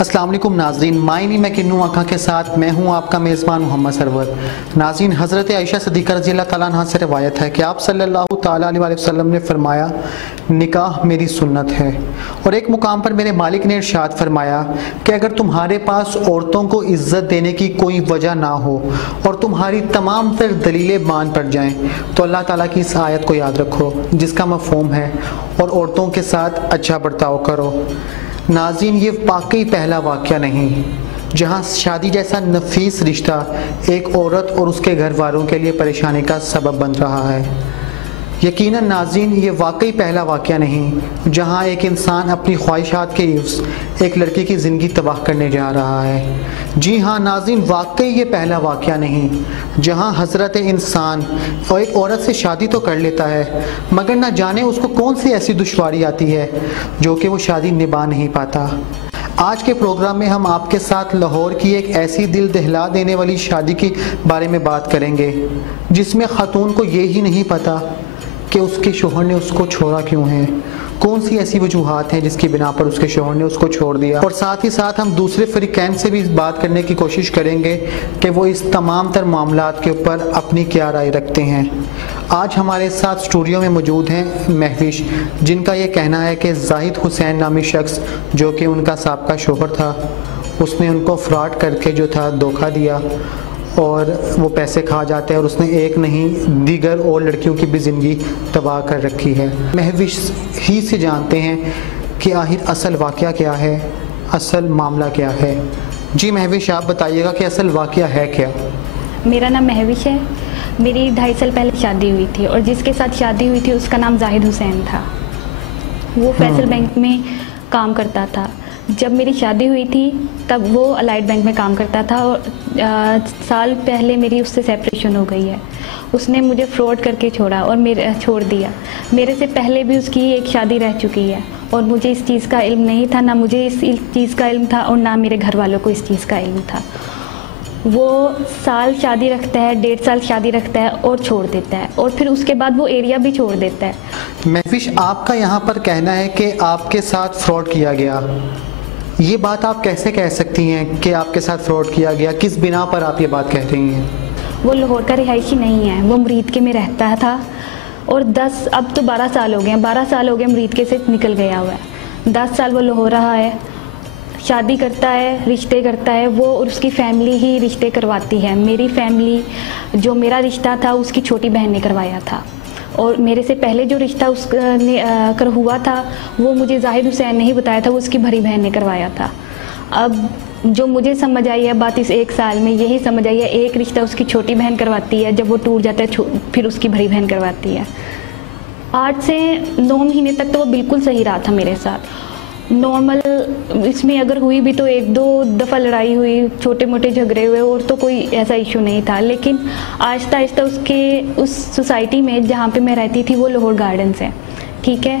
अस्सलाम वालेकुम नाज़रीन, मायनी मैं किन्नू आँखा के साथ मैं हूँ आपका मेज़बान मोहम्मद सरवर। नाज़रीन, हज़रत आयशा सिद्दीक़ा रज़ी अल्लाह तआला अन्हा से रवायत है कि आप सल्लल्लाहु तआला अलैहि वसल्लम ने फरमाया, निकाह मेरी सुन्नत है। और एक मुकाम पर मेरे मालिक ने इरशाद फरमाया कि अगर तुम्हारे पास औरतों को इज़्ज़त देने की कोई वजह ना हो और तुम्हारी तमाम तर दलीलें मान पड़ जाएँ तो अल्लाह ताला की इस आयत को याद रखो जिसका मफ़हूम है और औरतों के साथ अच्छा बर्ताव करो। नाज़रीन, ये वाकई पहला वाक़या नहीं जहाँ शादी जैसा नफीस रिश्ता एक औरत और उसके घर वालों के लिए परेशानी का सबब बन रहा है। यकीनन नाज़रीन, ये वाकई पहला वाक़या नहीं जहाँ एक इंसान अपनी ख्वाहिशात के इवज़ एक लड़की की ज़िंदगी तबाह करने जा रहा है। जी हाँ नाज़रीन, वाकई ये पहला वाक़या नहीं जहाँ हज़रत इंसान और एक औरत से शादी तो कर लेता है मगर ना जाने उसको कौन सी ऐसी दुश्वारी आती है जो कि वो शादी निभा नहीं पाता। आज के प्रोग्राम में हम आपके साथ लाहौर की एक ऐसी दिल दहला देने वाली शादी के बारे में बात करेंगे जिसमें ख़ातून को ये ही नहीं पता कि उसके शोहर ने उसको छोड़ा क्यों है, कौन सी ऐसी वजूहात हैं जिसकी बिना पर उसके शोहर ने उसको छोड़ दिया। और साथ ही साथ हम दूसरे फ़रीक़ैन से भी बात करने की कोशिश करेंगे कि वो इस तमाम तर मामलात के ऊपर अपनी क्या राय रखते हैं। आज हमारे साथ स्टूडियो में मौजूद हैं महविश, जिनका ये कहना है कि जाहिद हुसैन नामी शख्स जो कि उनका साबका शोहर था, उसने उनको फ्रॉड करके जो था धोखा दिया और वो पैसे खा जाते हैं और उसने एक नहीं दीगर और लड़कियों की भी ज़िंदगी तबाह कर रखी है। महविश ही से जानते हैं कि आखिर असल वाक़या क्या है, असल मामला क्या है। जी महविश, आप बताइएगा कि असल वाक़या है क्या। मेरा नाम महविश है। मेरी 2.5 साल पहले शादी हुई थी और जिसके साथ शादी हुई थी उसका नाम जाहिद हुसैन था। वो फैसल बैंक में काम करता था। जब मेरी शादी हुई थी तब वो अलाइड बैंक में काम करता था और साल पहले मेरी उससे सेपरेशन हो गई है। उसने मुझे फ्रॉड करके छोड़ा और छोड़ दिया। मेरे से पहले भी उसकी एक शादी रह चुकी है और मुझे इस चीज़ का इल्म नहीं था, ना मुझे इस चीज़ का इल्म था और ना मेरे घर वालों को इस चीज़ का इल्म था। वो साल शादी रखता है, 1.5 साल शादी रखता है और छोड़ देता है और फिर उसके बाद वो एरिया भी छोड़ देता है। महविश, आपका यहाँ पर कहना है कि आपके साथ फ्रॉड किया गया, ये बात आप कैसे कह सकती हैं कि आपके साथ फ्रॉड किया गया? किस बिना पर आप ये बात कह रही हैं? वो लाहौर का रिहायशी नहीं है, वो मुरीदके में रहता था और अब तो 12 साल हो गए हैं, 12 साल हो गए मुरीदके से निकल गया हुआ है। 10 साल वो लाहौर रहा है, शादी करता है, रिश्ते करता है, वो और उसकी फैमिली ही रिश्ते करवाती है। मेरी फैमिली, जो मेरा रिश्ता था उसकी छोटी बहन ने करवाया था और मेरे से पहले जो रिश्ता उसने कर हुआ था वो मुझे जाहिद हुसैन ने ही बताया था, वो उसकी बड़ी बहन ने करवाया था। अब जो मुझे समझ आई है बात, इस 1 साल में यही समझ आई है, एक रिश्ता उसकी छोटी बहन करवाती है, जब वो टूट जाता है फिर उसकी बड़ी बहन करवाती है। 8 से 9 महीने तक तो वो बिल्कुल सही रहा था मेरे साथ, नॉर्मल। इसमें अगर हुई भी तो 1-2 दफ़ा लड़ाई हुई, छोटे मोटे झगड़े हुए और तो कोई ऐसा इशू नहीं था। लेकिन आहिस्ता आहिस्ता उसके उस सोसाइटी में जहाँ पे मैं रहती थी वो लाहौर गार्डन्स है, ठीक है,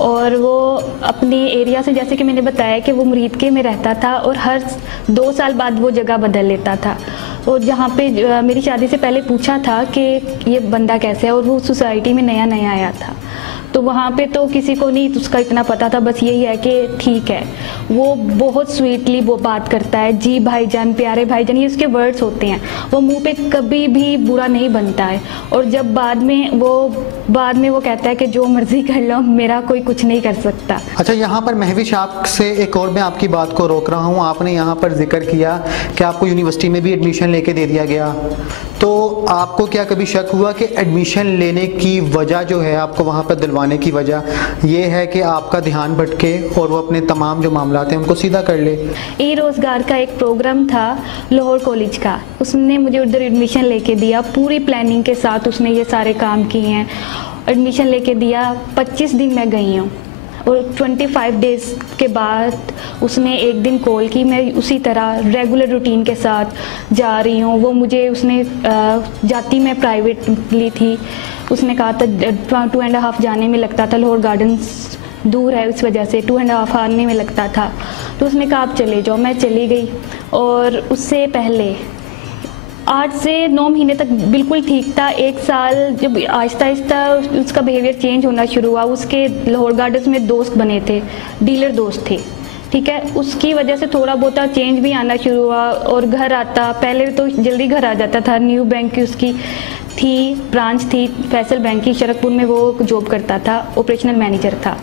और वो अपने एरिया से, जैसे कि मैंने बताया कि वो मुरीदके में रहता था और हर 2 साल बाद वो जगह बदल लेता था। और जहाँ पे मेरी शादी से पहले पूछा था कि ये बंदा कैसे है, और वो सोसाइटी में नया नया आया था तो वहाँ पे तो किसी को नहीं उसका इतना पता था, बस यही है कि ठीक है। वो बहुत स्वीटली वो बात करता है, जी भाईजान, प्यारे भाईजान, ये उसके वर्ड्स होते हैं। वो मुंह पे कभी भी बुरा नहीं बनता है और जब बाद में वो कहता है कि जो मर्जी कर लो, मेरा कोई कुछ नहीं कर सकता। अच्छा, यहाँ पर महविश आपसे एक और मैं आपकी बात को रोक रहा हूँ। आपने यहाँ पर जिक्र किया कि आपको यूनिवर्सिटी में भी एडमिशन लेके दे दिया गया, तो आपको क्या कभी शक हुआ कि एडमिशन लेने की वजह जो है, आपको वहाँ पर दिलवाने की वजह ये है कि आपका ध्यान भटके और वो अपने तमाम जो मामलात हैं उनको सीधा कर ले? ई रोज़गार का एक प्रोग्राम था लाहौर कॉलेज का, उसने मुझे उधर एडमिशन लेके दिया, पूरी प्लानिंग के साथ उसने ये सारे काम किए हैं, एडमिशन लेके दिया। 25 दिन मैं गई हूँ और 25 डेज़ के बाद उसने एक दिन कॉल की, मैं उसी तरह रेगुलर रूटीन के साथ जा रही हूँ। वो मुझे उसने जाती मैं प्राइवेटली थी, उसने कहा था 2.5 जाने में लगता था, लाहौर गार्डन्स दूर है उस वजह से 2.5 आने में लगता था, तो उसने कहा आप चले जाओ। मैं चली गई और उससे पहले 8 से 9 महीने तक बिल्कुल ठीक था। 1 साल जब आहिस्ता आहिस्ता उसका बिहेवियर चेंज होना शुरू हुआ, उसके लाहौर गार्डन्स में दोस्त बने थे, डीलर दोस्त थे, ठीक है, उसकी वजह से थोड़ा बहुत चेंज भी आना शुरू हुआ और घर आता, पहले तो जल्दी घर आ जाता था। न्यू बैंक की उसकी थी, ब्रांच थी फैसल बैंक की शरकपुर में, वो जॉब करता था, ऑपरेशनल मैनेजर था।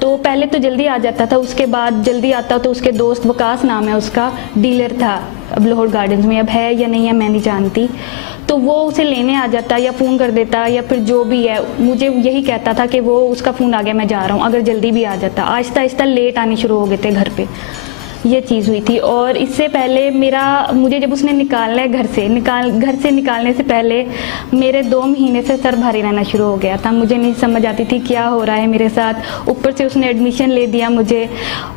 तो पहले तो जल्दी आ जाता था, उसके बाद जल्दी आता तो उसके दोस्त, वकास नाम है उसका, डीलर था अब लाहौर गार्डन्स में, अब है या नहीं है मैं नहीं जानती। तो वो उसे लेने आ जाता या फ़ोन कर देता या फिर जो भी है, मुझे यही कहता था कि वो उसका फ़ोन आ गया मैं जा रहा हूँ, अगर जल्दी भी आ जाता। आहिस्ता आहिस्ता लेट आने शुरू हो गए थे घर पे, ये चीज़ हुई थी। और इससे पहले मुझे जब उसने निकालना है घर से निकालने से पहले मेरे 2 महीने से सर भारी रहना शुरू हो गया था। मुझे नहीं समझ आती थी क्या हो रहा है मेरे साथ। ऊपर से उसने एडमिशन ले दिया मुझे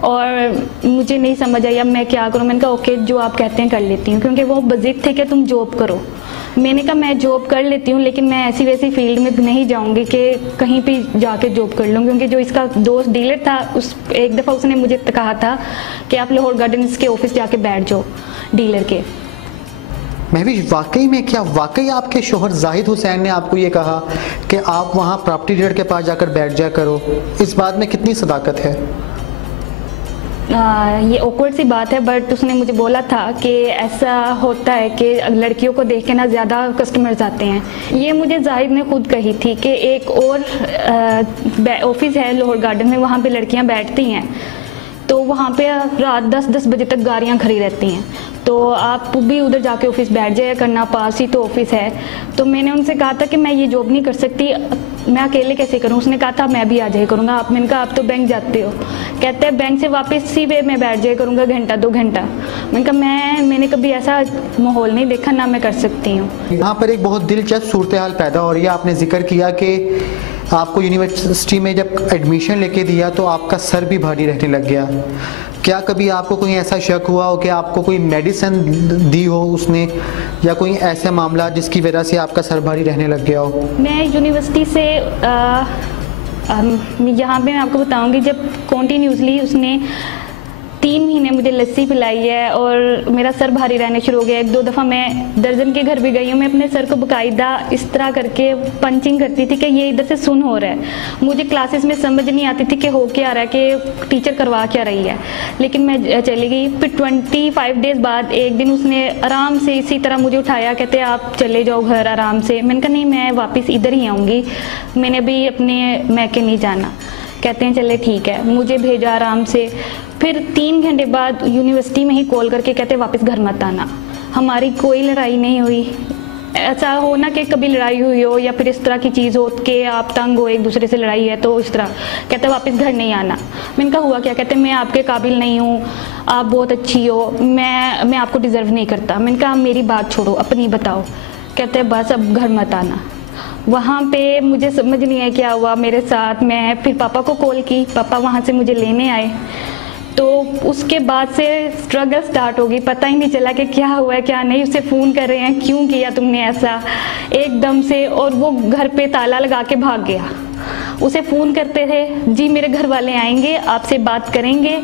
और मुझे नहीं समझ आया मैं क्या करूँ। मैंने कहा ओके जो आप कहते हैं कर लेती हूँ, क्योंकि वो बज़िद थे कि तुम जॉब करो। मैंने कहा मैं जॉब कर लेती हूँ, लेकिन मैं ऐसी वैसी फील्ड में नहीं जाऊँगी कि कहीं भी जाके जॉब कर लूँ, क्योंकि जो इसका दोस्त डीलर था एक दफ़ा उसने मुझे कहा था कि आप लाहौर गार्डन्स के ऑफिस जाके बैठ जाओ डीलर के। महविश, वाकई में क्या वाकई आपके शोहर जाहिद हुसैन ने आपको ये कहा कि आप वहाँ प्रॉपर्टी डीलर के पास जाकर बैठ जाया करो? इस बात में कितनी सदाकत है? ये ऑकवर्ड सी बात है, बट उसने मुझे बोला था कि ऐसा होता है कि लड़कियों को देख के ना ज़्यादा कस्टमर्स आते हैं। ये मुझे जाहिद ने खुद कही थी कि एक और ऑफिस है लाहौर गार्डन में, वहाँ पे लड़कियाँ बैठती हैं, तो वहाँ पे रात 10-10 बजे तक गाड़ियाँ खड़ी रहती हैं, तो आप भी उधर जाके ऑफिस बैठ जाया करना, पास ही तो ऑफिस है। तो मैंने उनसे कहा था कि मैं ये जॉब नहीं कर सकती, मैं अकेले कैसे करूं। उसने कहा था मैं भी आ जाया करूंगा। मैंने कहा आप तो बैंक जाते हो, कहते हैं बैंक से वापस इसी वे में बैठ जाया करूंगा घंटा 2 घंटा। मैंने कहा मैंने कभी ऐसा माहौल नहीं देखा, ना मैं कर सकती हूँ। यहाँ पर एक बहुत दिलचस्प सूरत हाल पैदा हो रही है। आपने जिक्र किया कि आपको यूनिवर्सिटी में जब एडमिशन लेके दिया तो आपका सर भी भारी रहने लग गया। क्या कभी आपको कोई ऐसा शक हुआ हो कि आपको कोई मेडिसिन दी हो उसने, या कोई ऐसा मामला जिसकी वजह से आपका सर भारी रहने लग गया हो? मैं यूनिवर्सिटी से यहाँ पे मैं आपको बताऊँगी, जब कॉन्टीन्यूसली उसने 3 महीने मुझे लस्सी पिलाई है और मेरा सर भारी रहने शुरू हो गया। 1-2 दफ़ा मैं दर्जन के घर भी गई हूँ, मैं अपने सर को बाकायदा इस तरह करके पंचिंग करती थी कि ये इधर से सुन हो रहा है। मुझे क्लासेस में समझ नहीं आती थी कि हो क्या रहा है, कि टीचर करवा क्या रही है, लेकिन मैं चली गई। फिर 25 डेज़ बाद एक दिन उसने आराम से इसी तरह मुझे उठाया, कहते आप चले जाओ घर आराम से। मैंने कहा नहीं मैं वापस इधर ही आऊँगी, मैंने अभी अपने मैके नहीं जाना। कहते हैं चले ठीक है, मुझे भेजा आराम से। फिर 3 घंटे बाद यूनिवर्सिटी में ही कॉल करके कहते वापस घर मत आना। हमारी कोई लड़ाई नहीं हुई, ऐसा हो ना कि कभी लड़ाई हुई हो या फिर इस तरह की चीज़ हो कि आप तंग हो एक दूसरे से लड़ाई है तो इस तरह। कहते वापस घर नहीं आना। मैंने कहा हुआ क्या? कहते मैं आपके काबिल नहीं हूँ, आप बहुत अच्छी हो, मैं आपको डिज़र्व नहीं करता। मैंने कहा मेरी बात छोड़ो, अपनी बताओ। कहते बस अब घर मत आना। वहाँ पे मुझे समझ नहीं है क्या हुआ मेरे साथ। मैं फिर पापा को कॉल की, पापा वहाँ से मुझे लेने आए, तो उसके बाद से स्ट्रगल स्टार्ट हो गई। पता ही नहीं चला कि क्या हुआ है क्या नहीं। उसे फ़ोन कर रहे हैं क्यों किया तुमने ऐसा एकदम से, और वो घर पे ताला लगा के भाग गया। उसे फ़ोन करते थे जी मेरे घर वाले आएंगे, आपसे बात करेंगे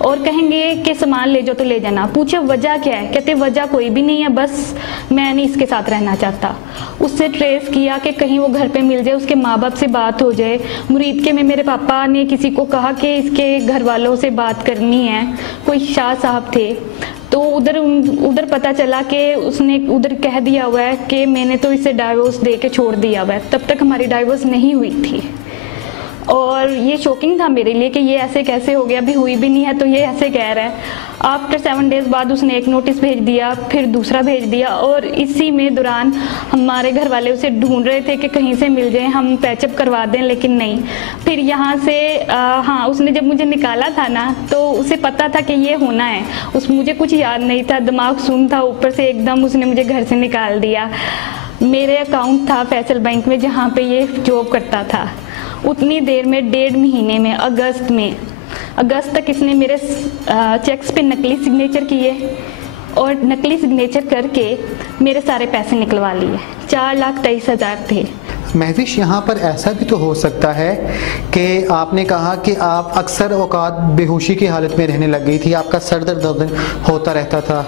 और कहेंगे कि सामान ले जाओ तो ले जाना। पूछे वजह क्या है? कहते वजह कोई भी नहीं है, बस मैं नहीं इसके साथ रहना चाहता। उससे ट्रेस किया कि कहीं वो घर पे मिल जाए, उसके माँ बाप से बात हो जाए। मुरीद के में मेरे पापा ने किसी को कहा कि इसके घर वालों से बात करनी है, कोई शाह साहब थे, तो उधर पता चला कि उसने उधर कह दिया हुआ है कि मैंने तो इसे डाइवोर्स दे के छोड़ दिया हुआ है। तब तक हमारी डाइवोर्स नहीं हुई थी और ये शॉकिंग था मेरे लिए कि ये ऐसे कैसे हो गया, अभी हुई भी नहीं है तो ये ऐसे कह रहा है। आफ्टर 7 डेज़ बाद उसने एक नोटिस भेज दिया, फिर दूसरा भेज दिया, और इसी में दौरान हमारे घर वाले उसे ढूंढ रहे थे कि कहीं से मिल जाए, हम पैचअप करवा दें, लेकिन नहीं। फिर यहाँ से हाँ, उसने जब मुझे निकाला था ना तो उसे पता था कि ये होना है। मुझे कुछ याद नहीं था, दिमाग सुन था, ऊपर से एकदम उसने मुझे घर से निकाल दिया। मेरे अकाउंट था फैसल बैंक में जहाँ पे ये जॉब करता था। उतनी देर में 1.5 महीने में अगस्त तक इसने मेरे चेक्स पे नकली सिग्नेचर किए और नकली सिग्नेचर करके मेरे सारे पैसे निकलवा लिए। 4,23,000 थे। महविश, यहाँ पर ऐसा भी तो हो सकता है कि आपने कहा कि आप अक्सर औकात बेहोशी की हालत में रहने लग गई थी, आपका सर दर्द होता रहता था।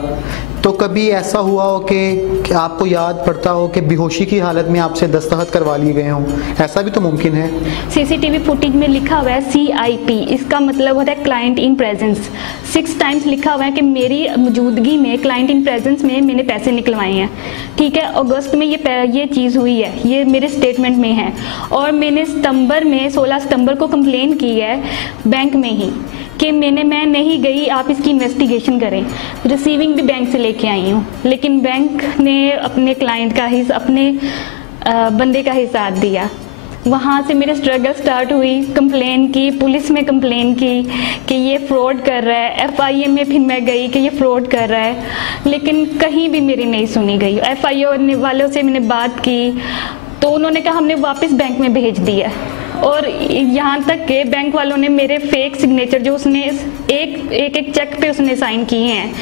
तो कभी ऐसा हुआ हो कि आपको याद पड़ता हो कि बेहोशी की हालत में आपसे दस्तखत करवा लिए गए हों, ऐसा भी तो मुमकिन है। सीसीटीवी फुटेज में लिखा हुआ है CIP, इसका मतलब होता है क्लाइंट इन प्रेजेंस। 6 टाइम्स लिखा हुआ है कि मेरी मौजूदगी में, क्लाइंट इन प्रेजेंस में मैंने पैसे निकलवाए हैं। ठीक है, अगस्त में ये चीज़ हुई है, ये मेरे स्टेटमेंट में है। और मैंने 16 सितंबर को कंप्लेन की है बैंक में ही कि मैं नहीं गई, आप इसकी इन्वेस्टिगेशन करें। रिसीविंग भी बैंक से लेके आई हूँ, लेकिन बैंक ने अपने क्लाइंट का ही, अपने बंदे का ही साथ दिया। वहाँ से मेरे स्ट्रगल स्टार्ट हुई, कंप्लेन की, पुलिस में कंप्लेन की कि ये फ्रॉड कर रहा है। FIA में फिर मैं गई कि ये फ्रॉड कर रहा है, लेकिन कहीं भी मेरी नहीं सुनी गई। FIA वालों से मैंने बात की तो उन्होंने कहा हमने वापस बैंक में भेज दिया। और यहाँ तक के बैंक वालों ने मेरे फेक सिग्नेचर, जो उसने एक चेक पे उसने साइन किए हैं,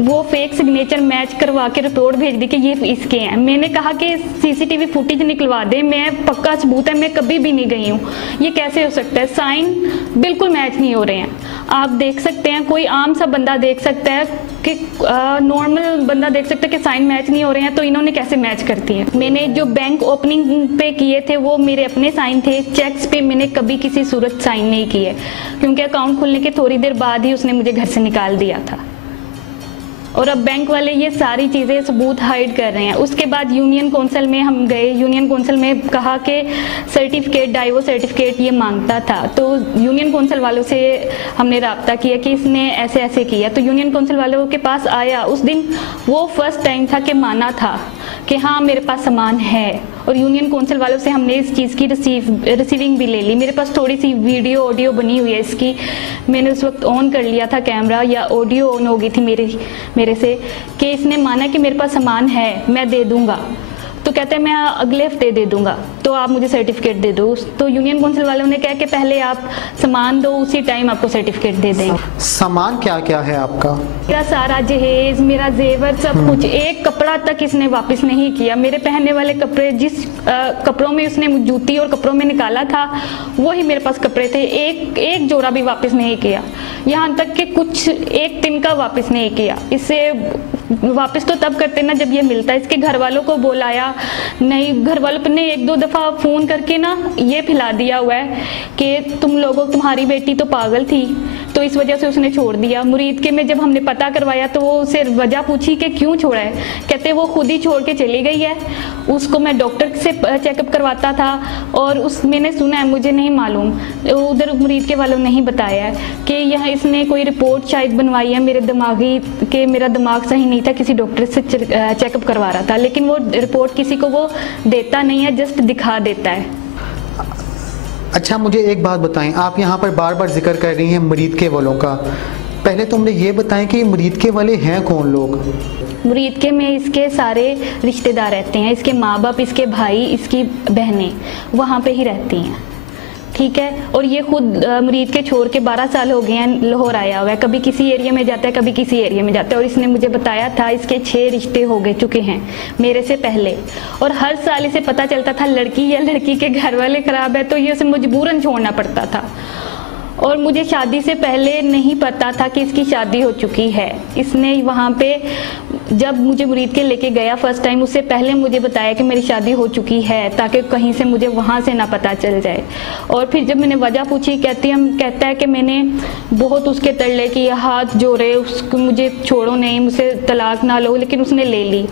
वो फेक सिग्नेचर मैच करवा के रिपोर्ट भेज दी कि ये इसके हैं। मैंने कहा कि CCTV फुटेज निकलवा दे, मैं पक्का सबूत है, मैं कभी भी नहीं गई हूँ, ये कैसे हो सकता है? साइन बिल्कुल मैच नहीं हो रहे हैं। आप देख सकते हैं, कोई आम सा बंदा देख सकता है कि नॉर्मल बंदा देख सकता है कि साइन मैच नहीं हो रहे हैं, तो इन्होंने कैसे मैच करती है? मैंने जो बैंक ओपनिंग पे किए थे वो मेरे अपने साइन थे, चेक्स पे मैंने कभी किसी सूरत साइन नहीं किए, क्योंकि अकाउंट खुलने के थोड़ी देर बाद ही उसने मुझे घर से निकाल दिया था। और अब बैंक वाले ये सारी चीज़ें सबूत हाइड कर रहे हैं। उसके बाद यूनियन काउंसिल में हम गए, यूनियन काउंसिल में कहा कि सर्टिफिकेट, डाइवोर्स सर्टिफिकेट ये मांगता था। तो यूनियन काउंसिल वालों से हमने रब्ता किया कि इसने ऐसे ऐसे किया, तो यूनियन काउंसिल वालों के पास आया। उस दिन वो फर्स्ट टाइम था कि माना था कि हाँ मेरे पास सामान है, और यूनियन काउंसिल वालों से हमने इस चीज़ की रिसीविंग भी ले ली। मेरे पास थोड़ी सी वीडियो ऑडियो बनी हुई है इसकी, मैंने उस वक्त ऑन कर लिया था कैमरा, या ऑडियो ऑन हो गई थी मेरे से, कि इसने माना कि मेरे पास सामान है, मैं दे दूंगा। तो कहते हैं मैं अगले हफ्ते दे दूंगा, तो आप मुझे सर्टिफिकेट दे दो। तो यूनियन काउंसिल वालों ने कहा कि पहले आप सामान दो, उसी टाइम आपको सर्टिफिकेट दे देंगे। सामान क्या क्या है आपका? मेरा सारा जहेज, मेरा जेवर, सब कुछ, एक कपड़ा तक इसने वापस नहीं किया। मेरे पहनने वाले कपड़े, जिस कपड़ों में उसने जूती और कपड़ों में निकाला था, वही मेरे पास कपड़े थे, एक जोड़ा भी वापस नहीं किया। यहाँ तक कि कुछ एक तिनका वापस नहीं किया। इससे वापस तो तब करते ना जब ये मिलता है। इसके घर वालों को बुलाया, नहीं, घर वालों ने 1-2 दफ़ा फ़ोन करके ना ये फैला दिया हुआ है कि तुम्हारी बेटी तो पागल थी, तो इस वजह से उसने छोड़ दिया। मुरीद के में जब हमने पता करवाया तो वो उससे वजह पूछी कि क्यों छोड़ा है, कहते वो खुद ही छोड़ के चली गई है, उसको मैं डॉक्टर से चेकअप करवाता था और मैंने सुना है, मुझे नहीं मालूम, उधर मुरीद के वालों नहीं बताया है कि यहाँ इसने कोई रिपोर्ट शायद बनवाई है मेरे दिमागी कि मेरा दिमाग सही नहीं था, किसी डॉक्टर से चेकअप करवा रहा था, लेकिन वो रिपोर्ट किसी को वो देता नहीं है, जस्ट दिखा देता है। अच्छा, मुझे एक बात बताएं, आप यहाँ पर बार बार जिक्र कर रही हैं मुरीद के वालों का, पहले तो मुझे ये बताएं कि मुरीद के वाले हैं कौन लोग? मुरीद के में इसके सारे रिश्तेदार रहते हैं, इसके माँ बाप, इसके भाई, इसकी बहनें वहाँ पे ही रहती हैं। ठीक है, और ये खुद मुरीद के छोड़ के 12 साल हो गए हैं लाहौर आया हुआ है, कभी किसी एरिया में जाता है, कभी किसी एरिया में जाता है। और इसने मुझे बताया था इसके 6 रिश्ते हो गए चुके हैं मेरे से पहले, और हर साल इसे पता चलता था लड़की या लड़की के घर वाले ख़राब है तो ये उसे मजबूरन छोड़ना पड़ता था। और मुझे शादी से पहले नहीं पता था कि इसकी शादी हो चुकी है। इसने वहाँ पे जब मुझे मुरीद के लेके गया फर्स्ट टाइम, उससे पहले मुझे बताया कि मेरी शादी हो चुकी है, ताकि कहीं से मुझे वहाँ से ना पता चल जाए। और फिर जब मैंने वजह पूछी, कहता है कि मैंने बहुत उसके तरले किए, हाथ जोड़े, उसको मुझे छोड़ो नहीं, मुझसे तलाक ना लो, लेकिन उसने ले ली।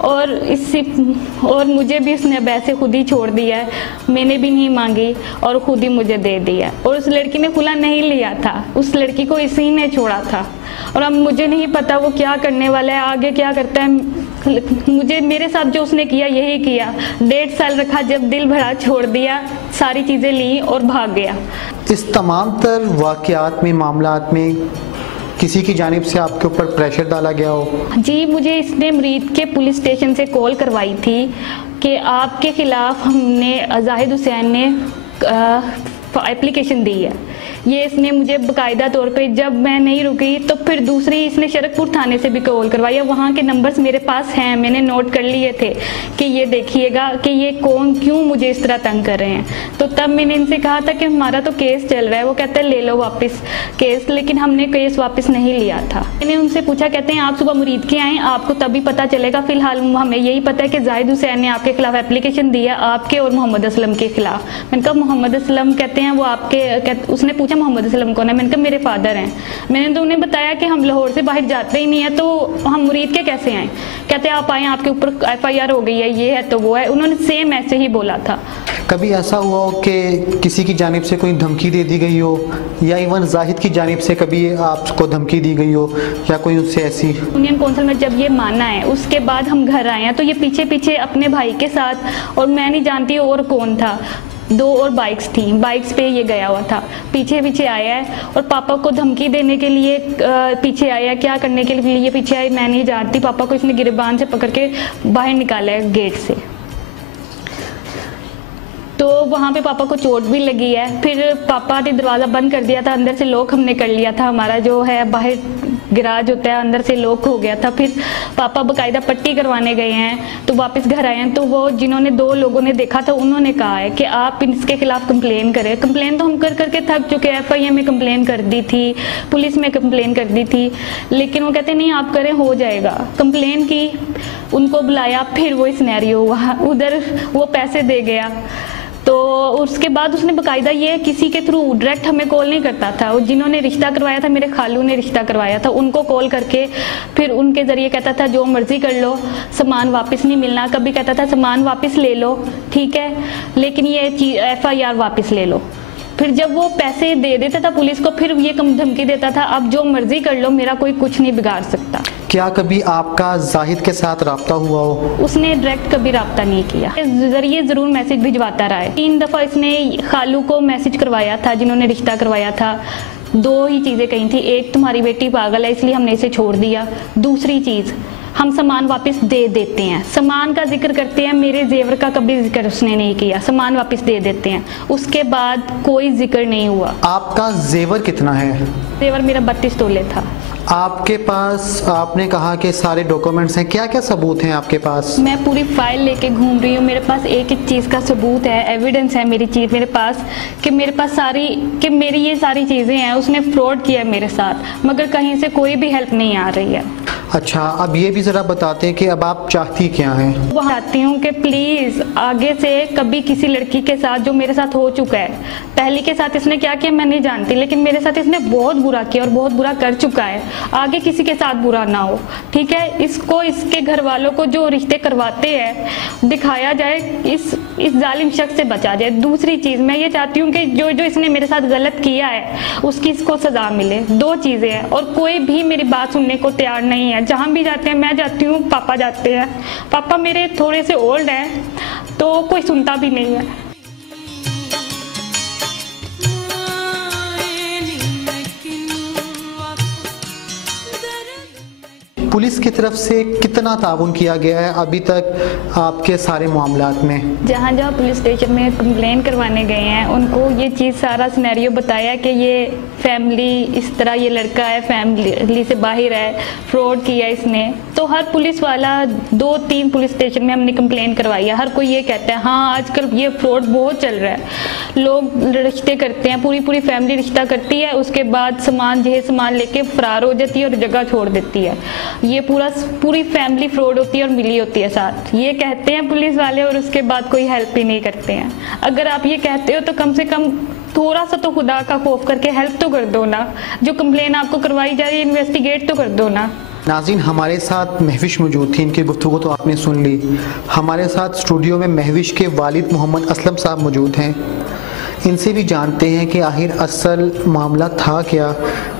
और मुझे भी उसने अब ऐसे खुद ही छोड़ दिया है, मैंने भी नहीं मांगी और खुद ही मुझे दे दिया। और उस लड़की ने खुला नहीं लिया था, उस लड़की को इसी ने छोड़ा था। और अब मुझे नहीं पता वो क्या करने वाला है, आगे क्या करता है। मेरे साथ जो उसने किया यही किया, 1.5 साल रखा, जब दिल भरा छोड़ दिया, सारी चीज़ें ली और भाग गया। इस तमाम तर वाक़यात में, मामलात में किसी की जानिब से आपके ऊपर प्रेशर डाला गया हो? जी, मुझे इसने मुरीद के पुलिस स्टेशन से कॉल करवाई थी कि आपके ख़िलाफ़ हमने, जाहिद हुसैन ने एप्लीकेशन दी है ये इसने मुझे बाकायदा तौर पे, जब मैं नहीं रुकी तो फिर दूसरी इसने शरकपुर थाने से भी कॉल करवाया। वहाँ के नंबर्स मेरे पास हैं, मैंने नोट कर लिए थे कि ये देखिएगा कि ये कौन क्यों मुझे इस तरह तंग कर रहे हैं। तो तब मैंने इनसे कहा था कि हमारा तो केस चल रहा है। वो कहते हैं ले लो वापस केस, लेकिन हमने केस वापस नहीं लिया था। मैंने उनसे पूछा, कहते हैं आप सुबह मुरीद के आएँ, आपको तभी पता चलेगा। फिलहाल हमें यही पता है कि जाहिद हुसैन ने आपके खिलाफ एप्लीकेशन दिया, आपके और मोहम्मद असलम के खिलाफ। मैंने कहा मोहम्मद असलम, कहते हैं वो आपके, उसने पूछा मोहम्मद असलम कौन है? मैंने कहा मेरे फादर हैं। मैंने तो उन्हें बताया कि हम लाहौर से बाहर जाते ही नहीं है, तो हम मुरीद के कैसे आए? कहते हैं आप आए, आपके ऊपर FIR हो गई है, ये है तो वो है। उन्होंने सेम ऐसे ही बोला था। कभी ऐसा हुआ हो कि किसी की जानिब से कोई धमकी दे दी गई हो, या इवन जाहिद की जानिब से कभी आपको धमकी दी गई हो, या कोई उससे ऐसी? यूनियन काउंसिल में जब ये माना है, उसके बाद हम घर आए हैं, तो ये पीछे पीछे अपने भाई के साथ, और मैं नहीं जानती और कौन था, 2 और बाइक्स थी, बाइक्स पे ये गया हुआ था, पीछे पीछे आया है और पापा को धमकी देने के लिए पीछे आया। क्या करने के लिए ये पीछे आए मैं नहीं जानती। पापा को इसने गिरबान से पकड़ के बाहर निकाला है गेट से, तो वहाँ पे पापा को चोट भी लगी है। फिर पापा ने दरवाज़ा बंद कर दिया था, अंदर से लॉक हमने कर लिया था, हमारा जो है बाहर गैराज होता है अंदर से लॉक हो गया था। फिर पापा बाकायदा पट्टी करवाने गए हैं, तो वापस घर आए हैं, तो वो जिन्होंने 2 लोगों ने देखा था उन्होंने कहा है कि आप इसके खिलाफ कंप्लेन करें। कंप्लेन तो हम कर करके थक चुके हैं, FIR में कंप्लेन कर दी थी, पुलिस में कंप्लेन कर दी थी, लेकिन वो कहते नहीं आप करें हो जाएगा। कंप्लेन की, उनको बुलाया, फिर वो सिनेरियो हुआ, उधर वो पैसे दे गया। तो उसके बाद उसने बाकायदा ये किसी के थ्रू डायरेक्ट हमें कॉल नहीं करता था, वो जिन्होंने रिश्ता करवाया था, मेरे खालू ने रिश्ता करवाया था, उनको कॉल करके फिर उनके ज़रिए कहता था जो मर्ज़ी कर लो, सामान वापस नहीं मिलना। कभी कहता था सामान वापस ले लो, ठीक है, लेकिन ये FIR वापस ले लो। फिर जब वो पैसे दे देता था पुलिस को, फिर ये धमकी देता था अब जो मर्ज़ी कर लो, मेरा कोई कुछ नहीं बिगाड़ सकता। क्या कभी आपका जाहिद के साथ रब्ता हुआ हो? उसने डायरेक्ट कभी रब्ता नहीं किया, जरिए ज़रूर मैसेज भिजवाता रहा है। 3 दफ़ा इसने खालू को मैसेज करवाया था, जिन्होंने रिश्ता करवाया था। 2 ही चीज़ें कही थी, एक तुम्हारी बेटी पागल है इसलिए हमने इसे छोड़ दिया, दूसरी चीज़ हम सामान वापस दे देते हैं। सामान का जिक्र करते हैं, मेरे जेवर का कभी जिक्र उसने नहीं किया, सामान वापस दे देते हैं, उसके बाद कोई जिक्र नहीं हुआ। आपका जेवर कितना है? जेवर मेरा 32 तोले था। आपके पास, आपने कहा कि सारे डॉक्यूमेंट्स हैं, क्या क्या सबूत हैं आपके पास? मैं पूरी फाइल लेके घूम रही हूँ, मेरे पास एक एक चीज़ का सबूत है, एविडेंस है मेरी चीज़ मेरे पास, कि मेरे पास सारी, कि मेरी ये सारी चीज़ें हैं। उसने फ्रॉड किया मेरे साथ, मगर कहीं से कोई भी हेल्प नहीं आ रही है। अच्छा, अब ये भी ज़रा बताते हैं कि अब आप चाहती क्या हैं? वो चाहती हूँ कि प्लीज़ आगे से कभी किसी लड़की के साथ, जो मेरे साथ हो चुका है, पहली के साथ इसने क्या किया मैं नहीं जानती, लेकिन मेरे साथ इसने बहुत बुरा किया और बहुत बुरा कर चुका है, आगे किसी के साथ बुरा ना हो, ठीक है। इसको, इसके घर वालों को जो रिश्ते करवाते हैं दिखाया जाए, इस जालिम शख्स से बचा जाए। दूसरी चीज़ मैं ये चाहती हूँ कि जो जो इसने मेरे साथ गलत किया है उसकी इसको सज़ा मिले। 2 चीज़ें हैं, और कोई भी मेरी बात सुनने को तैयार नहीं है। जहाँ भी जाते हैं, मैं जाती हूँ, पापा जाते हैं, पापा मेरे थोड़े से ओल्ड हैं तो कोई सुनता भी नहीं है। पुलिस की तरफ से कितना ताउन किया गया है अभी तक आपके सारे मामलात में? जहाँ जहाँ पुलिस स्टेशन में कंप्लेन करवाने गए हैं उनको ये चीज़, सारा सिनेरियो बताया कि ये फैमिली इस तरह, ये लड़का है फैमिली से बाहर है, फ्रॉड किया इसने। तो हर पुलिस वाला, 2-3 पुलिस स्टेशन में हमने कंप्लेन करवाई है, हर कोई ये कहता है हाँ आजकल ये फ्रॉड बहुत चल रहा है, लोग रिश्ते करते हैं, पूरी फैमिली रिश्ता करती है, उसके बाद सामान लेके फरार हो जाती है और जगह छोड़ देती है। ये पूरी फैमिली फ्रॉड होती है और मिली होती है साथ, ये कहते हैं पुलिस वाले, और उसके बाद कोई हेल्प ही नहीं करते हैं। अगर आप ये कहते हो तो कम से कम थोड़ा सा तो खुदा का खौफ करके हेल्प तो कर दो ना, जो कंप्लेन आपको करवाई जा रही है इन्वेस्टिगेट तो कर दो ना। नाज़रीन, हमारे साथ महविश मौजूद थी, इनकी गुफ्तगू तो आपने सुन ली। हमारे साथ स्टूडियो में महविश के वालिद मोहम्मद असलम साहब मौजूद हैं, इनसे भी जानते हैं कि आखिर असल मामला था क्या,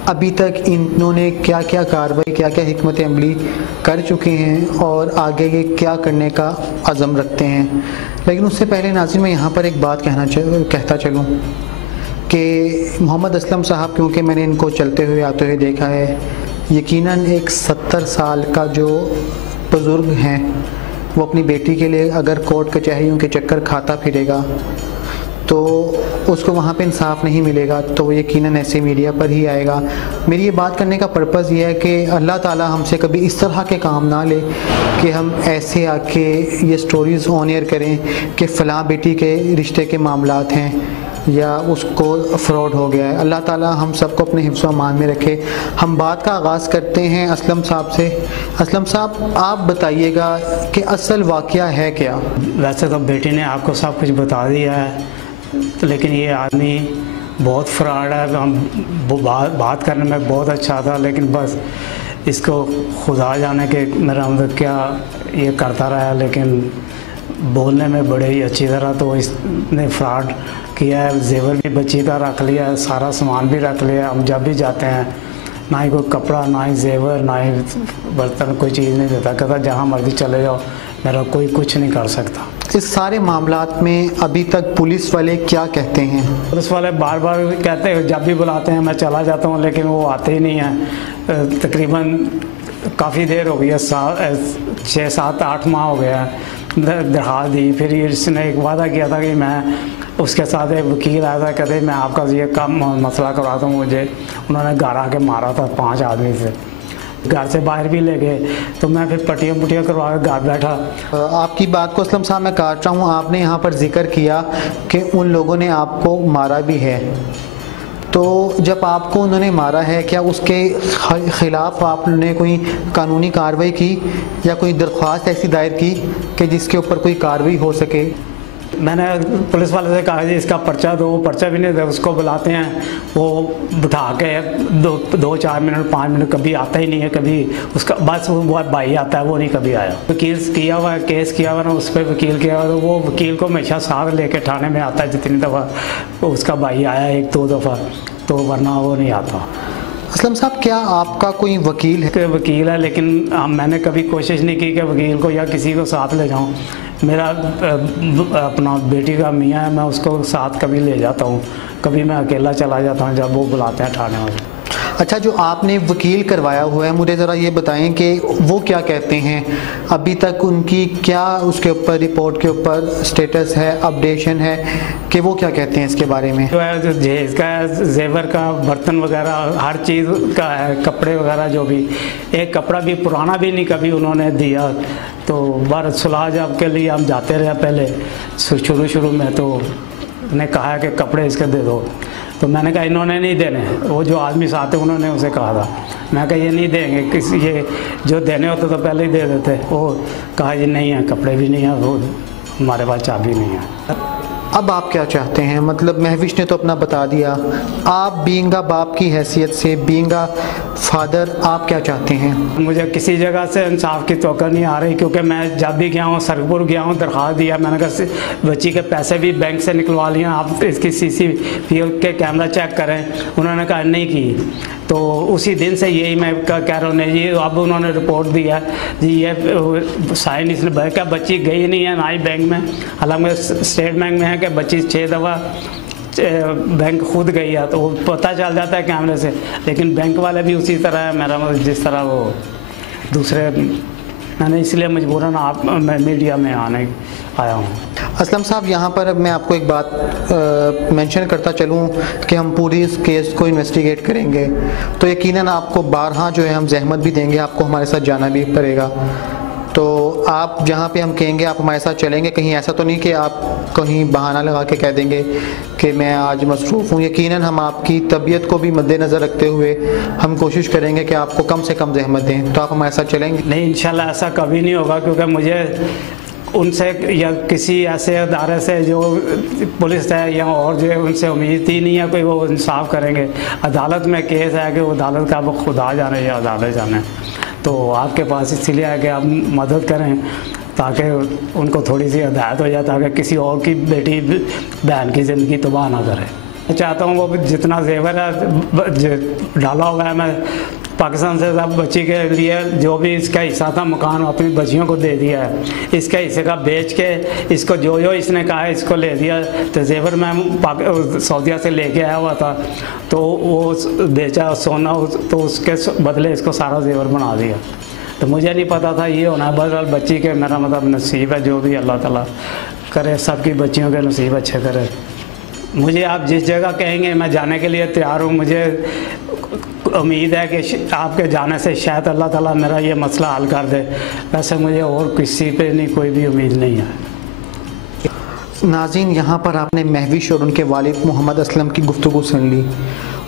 अभी तक इन्होंने क्या क्या कार्रवाई, क्या क्या हिकमत अमली कर चुके हैं और आगे ये क्या करने का अज़म रखते हैं। लेकिन उससे पहले नाज़रीन मैं यहाँ पर एक बात कहता चलूँ कि मोहम्मद असलम साहब, क्योंकि मैंने इनको चलते हुए आते हुए देखा है, यकीनन एक 70 साल का जो बुज़ुर्ग हैं, वो अपनी बेटी के लिए अगर कोर्ट कचहरियों के चक्कर खाता फिरेगा तो उसको वहाँ पे इंसाफ नहीं मिलेगा तो वो यकीनन ऐसे मीडिया पर ही आएगा। मेरी ये बात करने का पर्पज़ ये है कि अल्लाह ताला हमसे कभी इस तरह के काम ना ले कि हम ऐसे आके ये स्टोरीज़ ऑन एयर करें कि फ़लाँ बेटी के रिश्ते के मामलात हैं या उसको फ्रॉड हो गया है। अल्लाह ताला हम सबको अपने हिफ्ज़ व अमान में रखे। हम बात का आगाज़ करते हैं असलम साहब से। असलम साहब, आप बताइएगा कि असल वाक़या है क्या? वैसे तो बेटी ने आपको सब कुछ बता दिया है, तो लेकिन ये आदमी बहुत फ्रॉड है। हम बात करने में बहुत अच्छा था, लेकिन बस इसको खुदा जाने के मेरा मतलब क्या ये करता रहा, लेकिन बोलने में बड़े ही अच्छी तरह तो इसने फ्रॉड किया है। जेवर भी बच्ची का रख लिया है, सारा सामान भी रख लिया। हम जब भी जाते हैं ना ही कोई कपड़ा, ना ही जेवर, ना ही बर्तन, कोई चीज़ नहीं देता। कहता जहाँ मर्जी चले जाओ, मेरा कोई कुछ नहीं कर सकता। इस सारे मामलात में अभी तक पुलिस वाले क्या कहते हैं? पुलिस वाले बार बार कहते हैं, जब भी बुलाते हैं मैं चला जाता हूँ, लेकिन वो आते ही नहीं हैं। तकरीबन काफ़ी देर हो गई है, 6, 7, 8 माह हो गया है दरख्वास्त दी। फिर इसने एक वादा किया था कि मैं उसके साथ एक वकील आया था, कहते मैं आपका ये काम मसला करवाता हूँ। मुझे उन्होंने घर आके मारा था 5 आदमी से, घर से बाहर भी ले गए। तो मैं फिर पट्टियाँ करवा के घर बैठा। आपकी बात को असलम साहब मैं काट रहा हूँ। आपने यहाँ पर जिक्र किया कि उन लोगों ने आपको मारा भी है, तो जब आपको उन्होंने मारा है क्या उसके ख़िलाफ़ आपने कोई कानूनी कार्रवाई की या कोई दरख्वास्त ऐसी दायर की कि जिसके ऊपर कोई कार्रवाई हो सके? मैंने पुलिस वाले से कहा जी इसका पर्चा दो, पर्चा भी नहीं दे। उसको बुलाते हैं, वो बिठा के 2-4 मिनट 5 मिनट, कभी आता ही नहीं है। कभी उसका बस वो भाई आता है, वो नहीं कभी आया। वकील किया हुआ है, केस किया हुआ ना, उस पर वकील किया हुआ, तो वो वकील को हमेशा साथ लेके थाने में आता है। जितनी दफ़ा उसका भाई आया 1-2 दफ़ा, तो वरना वो नहीं आता। असलम साहब, क्या आपका कोई वकील है? वकील है, लेकिन मैंने कभी कोशिश नहीं की कि वकील को या किसी को साथ ले जाऊं। मेरा अपना बेटी का मियाँ है, मैं उसको साथ कभी ले जाता हूं, कभी मैं अकेला चला जाता हूं जब वो बुलाते हैं थाने में। अच्छा, जो आपने वकील करवाया हुआ है, मुझे ज़रा ये बताएं कि वो क्या कहते हैं? अभी तक उनकी क्या उसके ऊपर रिपोर्ट के ऊपर स्टेटस है, अपडेशन है कि वो क्या कहते हैं इसके बारे में? जो है, जो जहेज़ का है, जेवर का, बर्तन वगैरह हर चीज़ का है, कपड़े वगैरह जो भी। एक कपड़ा भी पुराना भी नहीं कभी उन्होंने दिया। तो बार सुलह जब के लिए हम जाते रहे पहले शुरू में, तो उन्होंने कहा कि कपड़े इसके दे दो। तो मैंने कहा इन्होंने नहीं देने, वो जो आदमी साथ थे उन्होंने उसे कहा था। मैं कहा ये नहीं देंगे, किसी ये जो देने होते तो पहले ही दे देते। वो कहा ये नहीं है, कपड़े भी नहीं है, वो हमारे पास चाबी नहीं है। अब आप क्या चाहते हैं? मतलब महविश ने तो अपना बता दिया, आप बीइंगा बाप की हैसियत से, बीइंगा फादर, आप क्या चाहते हैं? मुझे किसी जगह से इंसाफ की तवक्को नहीं आ रही, क्योंकि मैं जब भी गया हूँ, सरगपुर गया हूँ, दरख्वास्त दिया। मैंने कहा बच्ची के पैसे भी बैंक से निकलवा लिए, आप इसकी CCTV के कैमरा चेक करें। उन्होंने कहा नहीं की। तो उसी दिन से यही मैं कह रहा हूँ जी। अब उन्होंने रिपोर्ट दिया जी, ये साइन इसने भर क्या बच्ची गई नहीं है ना ही बैंक में। हालांकि स्टेट बैंक में है कि बच्ची 6 दफ़ा बैंक खुद गई है, तो वो पता चल जाता है कैमरे से। लेकिन बैंक वाले भी उसी तरह है, मेरा मतलब जिस तरह वो दूसरे। मैंने इसलिए मजबूरन आप मैं मीडिया में आया हूँ। असलम साहब, यहाँ पर मैं आपको एक बात मेंशन करता चलूँ कि हम पूरी इस केस को इन्वेस्टिगेट करेंगे, तो यकीनन आपको बारहा जो है हम जहमत भी देंगे, आपको हमारे साथ जाना भी पड़ेगा। तो आप जहाँ पे हम कहेंगे आप हमारे साथ चलेंगे। कहीं ऐसा तो नहीं कि आप कहीं बहाना लगा के कह देंगे कि मैं आज मसरूफ़ हूँ। यकीनन हम आपकी तबीयत को भी मद्देनज़र रखते हुए हम कोशिश करेंगे कि आपको कम से कम जहमत दें। तो आप हमारे साथ चलेंगे? नहीं, इंशाल्लाह ऐसा कभी नहीं होगा, क्योंकि मुझे उनसे या किसी ऐसे अदारे से जो पुलिस है या और जो है उनसे उम्मीद ही नहीं है कोई वो इंसाफ करेंगे। अदालत में केस है कि वो अदालत का वो खुदा जाने या अदालत जाने। तो आपके पास इसलिए है कि आप मदद करें ताकि उनको थोड़ी सी हिदायत हो जाए, ताकि किसी और की बेटी बहन की ज़िंदगी तबाह ना करे। मैं चाहता हूँ वो जितना जेवर है डाला हुआ है, मैं पाकिस्तान से सब बच्ची के लिए जो भी इसका हिस्सा था मकान अपनी बच्चियों को दे दिया है। इसके हिस्से का बेच के इसको जो इसने कहा है इसको ले दिया। तो जेवर मैं सऊदीया से लेके आया हुआ था, तो वो बेचा सोना, तो उसके बदले इसको सारा जेवर बना दिया। तो मुझे नहीं पता था ये होना। बस बच्ची के मेरा मतलब नसीब है, जो भी अल्लाह ताला करे सबकी बच्चियों के नसीब अच्छे करे। मुझे आप जिस जगह कहेंगे मैं जाने के लिए तैयार हूँ। मुझे उम्मीद है कि आपके जाने से शायद अल्लाह ताला मेरा ये मसला हल कर दे। वैसे मुझे और किसी पे नहीं कोई भी उम्मीद नहीं है। नाज़रीन, यहाँ पर आपने महविश और उनके वालिद मोहम्मद असलम की गुफ्तगू सुन ली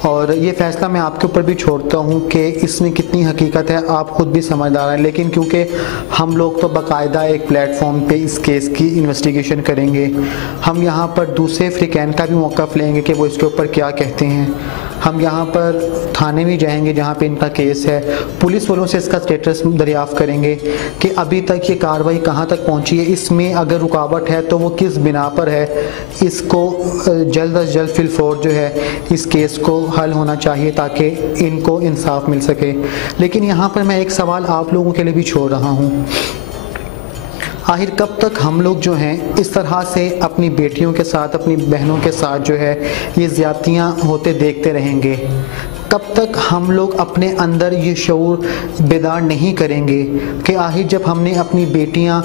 और ये फ़ैसला मैं आपके ऊपर भी छोड़ता हूँ कि इसमें कितनी हकीकत है आप ख़ुद भी समझदार हैं। लेकिन क्योंकि हम लोग तो बाकायदा एक प्लेटफॉर्म पे इस केस की इन्वेस्टिगेशन करेंगे, हम यहाँ पर दूसरे फ्रीकैन का भी मौक़िफ़ लेंगे कि वो इसके ऊपर क्या कहते हैं। हम यहाँ पर थाने भी जाएंगे जहाँ पे इनका केस है, पुलिस वालों से इसका स्टेटस दरियाफ़्त करेंगे कि अभी तक ये कार्रवाई कहाँ तक पहुँची है, इसमें अगर रुकावट है तो वो किस बिना पर है। इसको जल्द अज जल्द फिलफोर जो है इस केस को हल होना चाहिए ताकि इनको इंसाफ मिल सके। लेकिन यहाँ पर मैं एक सवाल आप लोगों के लिए भी छोड़ रहा हूँ, आखिर कब तक हम लोग जो हैं इस तरह से अपनी बेटियों के साथ, अपनी बहनों के साथ जो है ये ज़्यादतियाँ होते देखते रहेंगे? कब तक हम लोग अपने अंदर ये शऊर बेदार नहीं करेंगे कि आखिर जब हमने अपनी बेटियाँ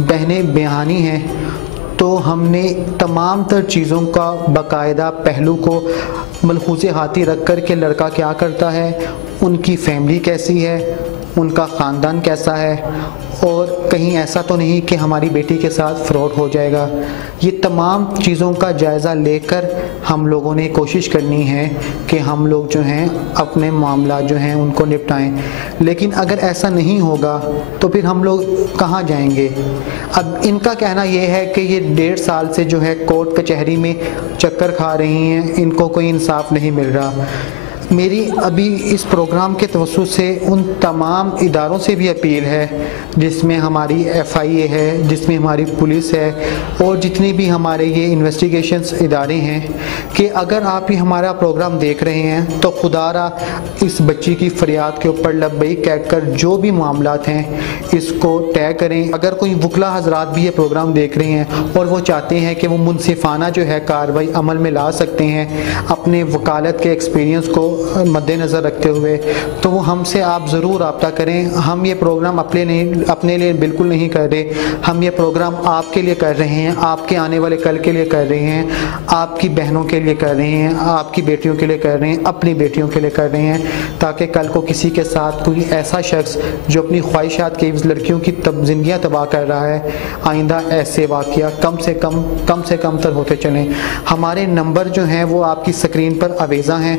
बहनें ब्याहनी हैं तो हमने तमाम तर चीज़ों का बाकायदा पहलू को मलहूज़े हाथी रख कर के लड़का क्या करता है, उनकी फैमिली कैसी है, उनका ख़ानदान कैसा है, और कहीं ऐसा तो नहीं कि हमारी बेटी के साथ फ्रॉड हो जाएगा। ये तमाम चीज़ों का जायज़ा लेकर हम लोगों ने कोशिश करनी है कि हम लोग जो हैं अपने मामला जो हैं उनको निपटाएं। लेकिन अगर ऐसा नहीं होगा तो फिर हम लोग कहाँ जाएंगे? अब इनका कहना ये है कि ये 1.5 साल से जो है कोर्ट कचहरी में चक्कर खा रही हैं, इनको कोई इंसाफ नहीं मिल रहा। मेरी अभी इस प्रोग्राम के तवज्जुह से उन तमाम इदारों से भी अपील है जिसमें हमारी FIA है, जिसमें हमारी पुलिस है और जितनी भी हमारे ये इन्वेस्टिगेशंस इदारे हैं कि अगर आप ही हमारा प्रोग्राम देख रहे हैं तो खुदारा इस बच्ची की फरियाद के ऊपर लब्बैक कहकर जो भी मामलात हैं इसको तय करें। अगर कोई वकला हजरात भी ये प्रोग्राम देख रहे हैं और वो चाहते हैं कि वो मुनसिफाना जो है कार्रवाई अमल में ला सकते हैं अपने वकालत के एक्सपीरियंस को मद्देनज़र रखते हुए, तो वो हमसे आप ज़रूर रब्ता करें। हम ये प्रोग्राम अपने लिए बिल्कुल नहीं कर रहे, हम ये प्रोग्राम आपके लिए कर रहे हैं, आपके आने वाले कल के लिए कर रहे हैं, आपकी बहनों के लिए कर रहे हैं, आपकी बेटियों के लिए कर रहे हैं, अपनी बेटियों के लिए कर रहे हैं, ताकि कल को किसी के साथ कोई ऐसा शख्स जो अपनी ख्वाहिशात के लड़कियों की ज़िंदगियाँ तबाह कर रहा है, आइंदा ऐसे वाक़या कम से कम तर होते चलें। हमारे नंबर जो हैं वो आपकी स्क्रीन पर अवेज़ा हैं।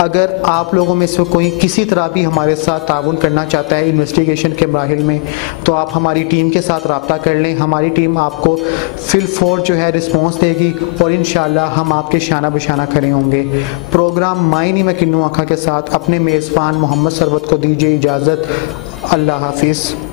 अगर आप लोगों में से कोई किसी तरह भी हमारे साथ ताउन करना चाहता है इन्वेस्टिगेशन के मराहिल में तो आप हमारी टीम के साथ रब्ता कर लें। हमारी टीम आपको फिलफोर जो है रिस्पॉन्स देगी और इंशाल्लाह हम आपके शाना बशाना खड़े होंगे। प्रोग्राम मायनी में किन्नू आखा के साथ अपने मेज़बान मोहम्मद सरवत को दीजिए इजाज़त। अल्लाह हाफिज़।